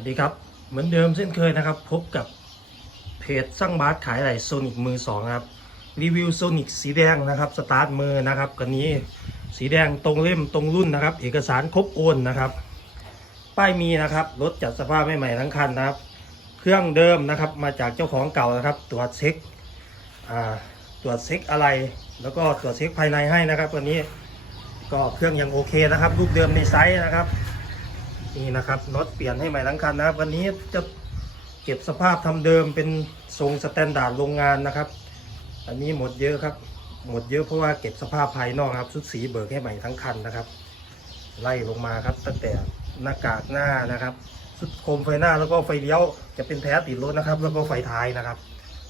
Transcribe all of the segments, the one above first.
วัสดีครับ เหมือนเดิมเช่นเคยนะครับ พบกับเพจสร้างบาสขายไหลโซนิกมือสองครับ รีวิวโซนิกสีแดงนะครับสตาร์ทมือนะครับกันนี้สีแดงตรงเล่มตรงรุ่นนะครับ เอกสารครบโอนนะครับ ป้ายมีนะครับรถจัดสภาพใหม่ๆทั้งคันนะครับ เครื่องเดิมนะครับมาจากเจ้าของเก่านะครับ ตรวจเช็คตรวจเช็คอะไร แล้วก็ตรวจเช็คภายในให้นะครับวันนี้ก็เครื่องยังโอเคนะครับรูปเดิมในไซส์นะครับ นี่นะครับน็อตเปลี่ยนให้ใหม่ทั้งคันนะครับวันนี้จะเก็บสภาพทำเดิมเป็นทรงสแตนดาร์ดโรงงานนะครับ อันนี้หมดเยอะครับ หมดเยอะเพราะว่าเก็บสภาพภายนอกครับชุดสีเบิกให้ใหม่ทั้งคันนะครับ ไล่ลงมาครับ ตั้งแต่หน้ากากหน้านะครับชุดโคมไฟหน้าแล้วก็ไฟเลี้ยวจะเป็นแท้ติดรถนะครับ แล้วก็ไฟท้ายนะครับ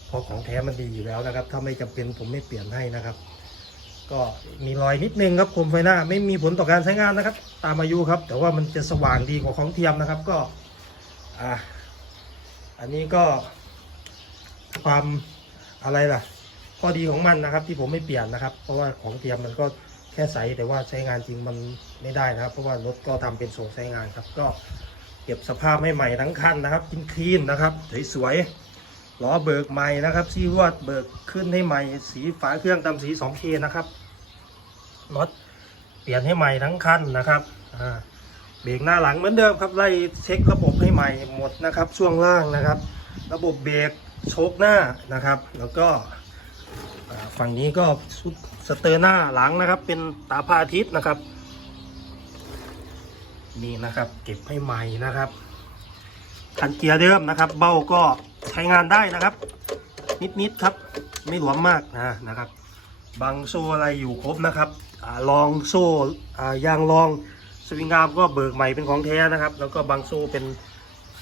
เพราะของแท้มันดีอยู่แล้วนะครับ ถ้าไม่จำเป็นผมไม่เปลี่ยนให้นะครับ ก็มีรอยนิดนึงครับโคมไฟหน้าไม่มีผลต่อการใช้งานนะครับ ตามอายุครับ แต่ว่ามันจะสว่างดีกว่าของเทียมนะครับก็อ่าอันนี้ก็ความอะไรล่ะ ข้อดีของมันนะครับ ที่ผมไม่เปลี่ยนนะครับ เพราะว่าของเทียมมันก็แค่ใสแต่ว่าใช้งานจริงมันไม่ได้นะครับ เพราะว่ารถก็ทำเป็นทรงใช้งานครับ ก็เก็บสภาพให้ใหม่ทั้งคันนะครับกินคลีนนะครับสวยๆ ล้อเบิกใหม่นะครับซีรวดเบิกขึ้นให้ใหม่ สีฝาเครื่องตามสี 2K นะครับน็อตเปลี่ยนให้ใหม่ทั้งคันนะครับเบรกหน้าหลังเหมือนเดิมครับไล่เช็คระบบให้ใหม่หมดนะครับ ช่วงล่างนะครับ ระบบเบรกโชคหน้านะครับ แล้วก็ฝั่งนี้ก็ชุดสเตอร์หน้าหลังนะครับ เป็นตาพาทิตย์นะครับนี่นะครับ เก็บให้ใหม่นะครับ คันเกียร์เดิมนะครับ เบ้าก็ใช้งานได้นะครับ นิดๆครับ ไม่หลวมมากนะนะครับบางโซ่อะไรอยู่ครบนะครับอลองโซ่ยางรองสวิงอาร์มก็เบิกใหม่เป็นของแท้นะครับ แล้วก็บางโซ่เป็น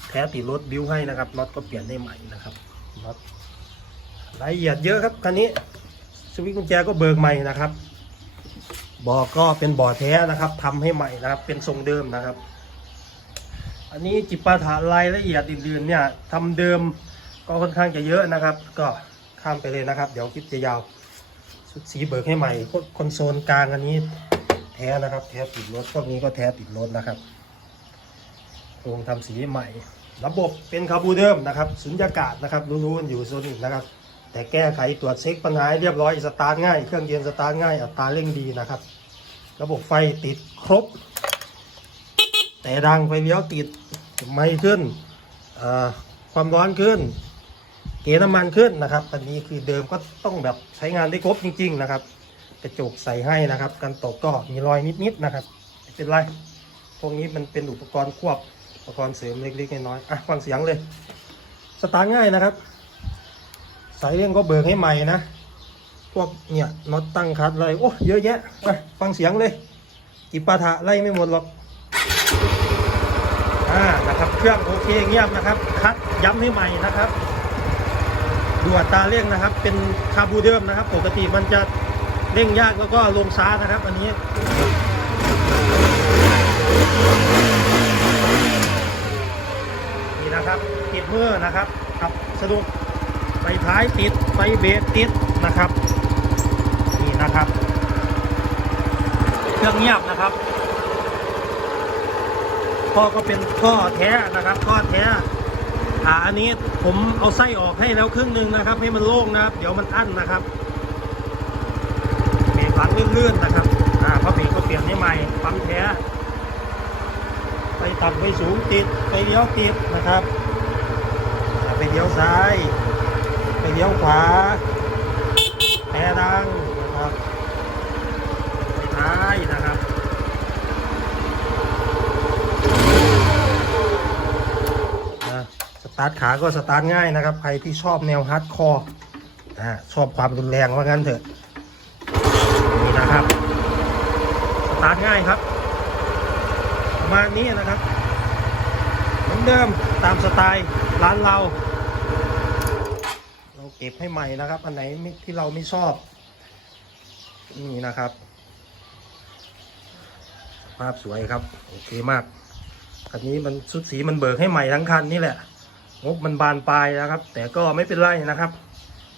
แท้ติดรถบิ้วให้นะครับน็อตก็เปลี่ยนได้ใหม่นะครับน็อตรายละเอียดเยอะครับคันนี้สวิตกุญแจก็เบิกใหม่นะครับ บอกก็เป็นบ่อแท้นะครับทำให้ใหม่นะครับ เป็นทรงเดิมนะครับ อันนี้จิปาถารายละเอียดอื่นๆเนี่ยทำเดิมก็ค่อนข้างจะเยอะนะครับ ก็ข้ามไปเลยนะครับ เดี๋ยวคลิปจะยาวชุดสีเบิกให้ใหม่คอนโซลกลางอันนี้แท้นะครับ แท้ติดรถพวกนี้ก็แท้ติดรถนะครับโครงทำสีใหม่ ระบบเป็นคาบูเดิมนะครับสุญญากาศนะครับรู้ๆอยู่โซนิกนะครับ แต่แก้ไขตรวจเช็คปัญหาเรียบร้อยสตาร์ทง่ายเครื่องเย็นสตาร์ทง่ายอัตราเร่งดีนะครับ ระบบไฟติดครบ แต่ดังไฟเลี้ยวติดไม่ขึ้นความร้อนขึ้น เกณฑ์น้ำมันขึ้นนะครับอันนี้คือเดิมก็ต้องแบบใช้งานได้ครบจริง ๆ นะครับ กระจกใส่ให้นะครับ กันตกก็มีรอยนิดๆนะครับไม่เป็นไรพวกนี้มันเป็นอุปกรณ์ควบอุปกรณ์เสริมเล็กๆน้อยๆอะฟังเสียงเลย สตาร์ทง่ายนะครับ สายเร่งก็เบิกให้ใหม่นะพวกเนี่ยน็อตตั้งคัดอะไรโอ้เยอะแยะไปฟังเสียงเลยจิปาถะไล่ไม่หมดหรอก เครื่อง โอเคเงียบนะครับ คัดย้ำให้ใหม่นะครับดูอัตราเร่งนะครับ เป็นคาบูเดิมนะครับ ปกติมันจะเร่งยากแล้วก็ลงช้านะครับ อันนี้นี่นะครับติดมือนะครับขับสะดวกไฟท้ายติดไฟเบรกติดนะครับ นี่นะครับ เครื่องเงียบนะครับ ท่อก็เป็นท่อแท้นะครับท่อแท้อ่าอันนี้ผมเอาไส้ออกให้แล้วครึ่งหนึ่งนะครับ ให้มันโล่งนะครับ เดี๋ยวมันอั้นนะครับเบรกหลังลื่อนๆนะครับอ่าพราะเบรกก็เปลี่ยนให้ใหม่ปั๊มแท้ไปต่ำไปสูงติดไปเลี้ยวติดนะครับ ไปเลี้ยวซ้าย ไปเลี้ยวขวาแปรดังนะครับไปท้ายนะครับนะส ตาร์ทขาก็สตาร์ทง่ายนะครับ ใครที่ชอบแนวฮาร์ดคอร์ชอบความรุนแรงว่างั้นเถอะ นี่นะครับ สตาร์ทง่ายครับ ประมาณนี้นะครับเหมือนเดิมตามสไตล์ร้านเรา เราเก็บให้ใหม่นะครับ อันไหนที่เราไม่ชอบ นี่นะครับภาพสวยครับ โอเคมาก คันนี้มันชุดสีมันเบิกให้ใหม่ทั้งคันนี่แหละ งบมันบานปลายนะครับ แต่ก็ไม่เป็นไรนะครับ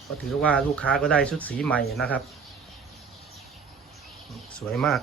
ก็ถือว่าลูกค้าก็ได้ชุดสีใหม่นะครับ สวยมาก